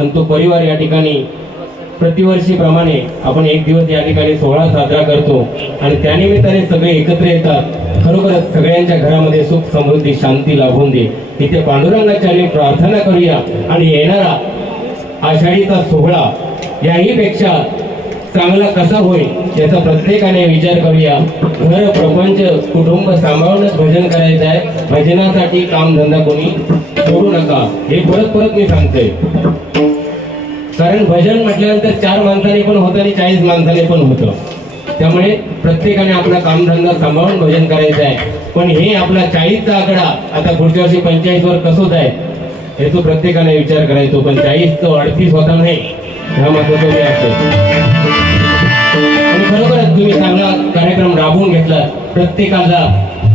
आणि तो परिवार या ठिकाणी प्रतिवर्षीप्रमाणे आपण एक दिवस या ठिकाणी सोहळा साजरा करतो आणि त्यानिमित्ताने सगळे एकत्र येतात। खरोखरच सगळ्यांच्या घरामध्ये सुख समृद्धी शांती लाभून दे इथे पांडुरंगाच्या प्रार्थना करूया आणि येणारा आषाढीचा सोहळा याही पेक्षा चांगला कसा होईल याचा प्रत्येकाने विचार करूया। घर प्रपंच कुटुंब सांभाळूनच भजन करायचं आहे। भजनासाठी काम धंदा कोणी सोडू नका हे परत परत मी सांगतोय, कारण भजन म्हटल्यानंतर 4 माणसाने पण होतं आणि 40 माणसाने पण होतं। त्यामुळे प्रत्येकाने आपला कामधंदा सांभाळून भजन करायचं आहे। पण हे आपला 40चा आकडा आता पुढच्या वर्षी 45 वर कसं आहे हे तो प्रत्येकाने विचार करायचो, पण 40 तो 38 होता नाही हा महत्वाचा असेल। आणि खरोखरच तुम्ही चांगला कार्यक्रम राबवून घेतला। प्रत्येकाला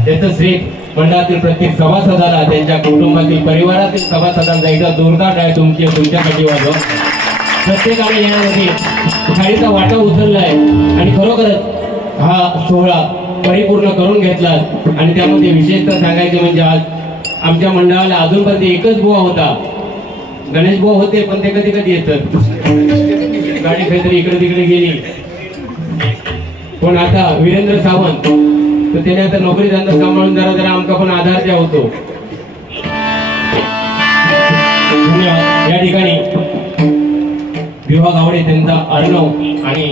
त्याचं श्रेय मंडळातील प्रत्येक सभासदाला त्यांच्या कुटुंबातील परिवारातील सभासदांचा एकदा जोरदार आहे तुमच्यासाठी वाजव। प्रत्येकाने यामध्ये खारीचा वाटा उचललाय आणि खरोखरच हा सोहळा परिपूर्ण करून घेतला। आणि त्यामध्ये विशेषतः सांगायचे म्हणजे आज आमच्या मंडळाला अजूनपर्यंत एकच बुवा होता, गणेश बुवा होते, पण ते कधी कधी येतात गाडी काहीतरी इकडे तिकडे गेली। पण आता वीरेंद्र सावंत तर त्याने आता नोकरी धंदा सांभाळून जरा जरा आमका पण आधार द्या होतो। या ठिकाणी विभा गावडे त्यांचा अर्णव आणि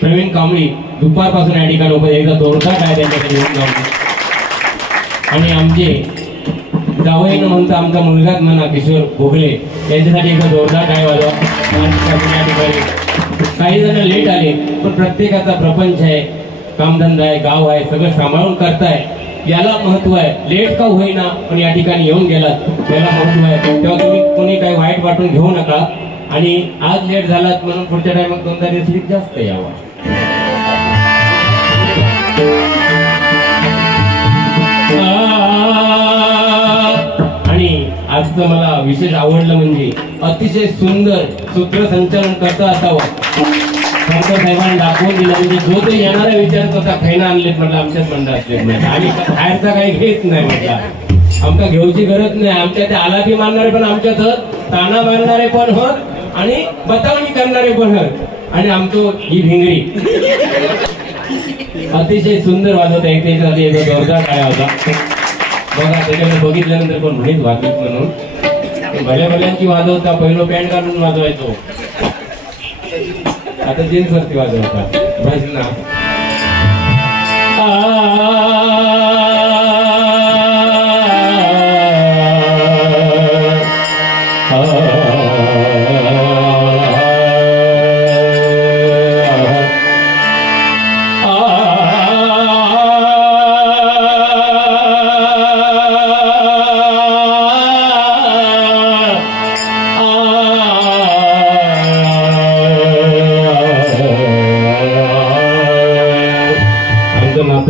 प्रवीण कांबळी दुपारपासून या ठिकाणी एकदा जोरदार आहे त्यांच्याकडे येऊन जाऊन। आणि आमचे जावई न म्हणता आमचा मुलगाच म्हणा किशोर भोगले यांच्यासाठी एकदा जोरदार आहे वाजवा। काही जण लेट आले पण प्रत्येकाचा प्रपंच आहे, कामधंदा आहे, गाव आहे, सगळं सांभाळून करताय याला महत्व आहे। लेट का होईना पण या ठिकाणी येऊन गेलात याला महत्व आहे। तेव्हा तुम्ही कोणी काही वाईट वाटून घेऊ नका आणि आज लेट झालात म्हणून पुढच्या टाइमात 2-4 दिवस जास्त यावा। आणि आजचं मला विशेष आवडलं म्हणजे अतिशय सुंदर सूत्रसंचालन कसं असावं साहेबांनी दाखवून दिलं। म्हणजे जो तो येणारा विचारत होता खैना आणलेत म्हटलं आमच्याच मंडळातले आणि बाहेरचा काही घेत नाही म्हटलं आमका घेऊची गरज नाही। आमच्या ते आलापी मानणारे पण आमच्यात ताना मारणारे पण होत आणि बतावणी करणारे पण होत आणि आमचं ही भिंगरी अतिशय सुंदर वाजवत आहे। त्याच्यासाठी एक जोरदार टाळ्या होता बघा। त्याच्याकडे बघितल्यानंतर पण म्हणीच वाजवत म्हणून भल्या भल्यांची वाजवता पहिलो पॅन्ट घालून वाजवायचो, आता जीन्स वरती वाजवता भजना।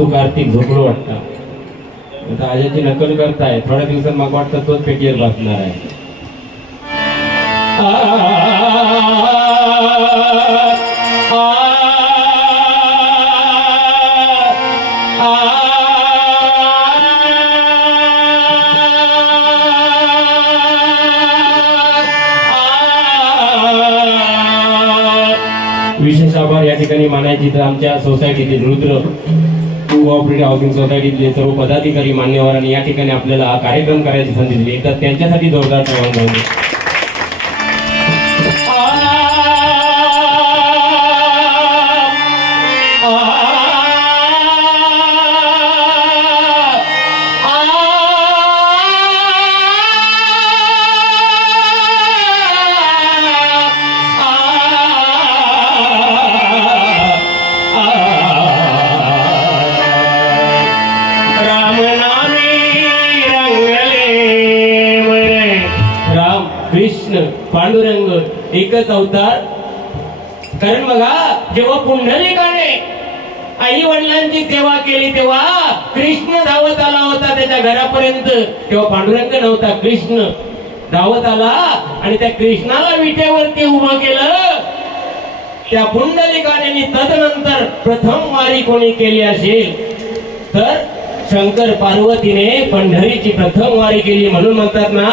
कार्तिक झोपलो वाटतं आता आजाची नकल करताय, थोड्या दिवसात मग वाटतं तोच पेटीवर बसणार आहे। विशेष आभार या ठिकाणी मानायची तर आमच्या सोसायटीतील रुद्र कोऑपरेटिव्ह हाऊसिंग सोसायटीतले सर्व पदाधिकारी मान्यवरांनी या ठिकाणी आपल्याला हा कार्यक्रम करायची संधी दिली तर त्यांच्यासाठी जोरदार टाळ्या वाजवा। कृष्ण पांडुरंग एकच अवतार। कारण बघा जेव्हा पुंडलिकाने आई वडिलांची सेवा केली तेव्हा कृष्ण धावत आला होता त्याच्या घरापर्यंत, तेव्हा पांडुरंग नव्हता, कृष्ण धावत आला आणि त्या कृष्णाला विटेवरती उभं केलं। त्या पुंडलिकाने तदनंतर प्रथम वारी कोणी केली असेल तर शंकर पार्वतीने पंढरीची प्रथम वारी केली म्हणून म्हणतात ना,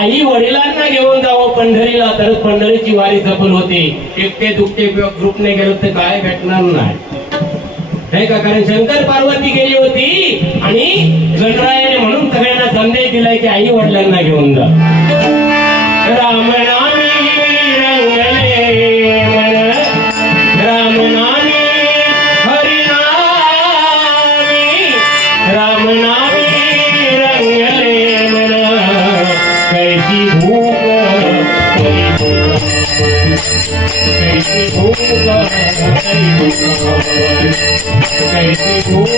आई वडिलांना घेऊन जावं पंढरीला तरच पंढरीची वारी सफल होते. एकटे दुखते ग्रुपने गेलो तर काय भेटणार नाही का. कारण शंकर पार्वती गेली होती आणि गणरायाने म्हणून सगळ्यांना संदेश दिलाय की आई वडिलांना घेऊन जा. राम नामी रंगले मन, राम नामी हरी नामी, राम नामी रंगले मन, कैसी भूक कैसी भूक कैसी भूक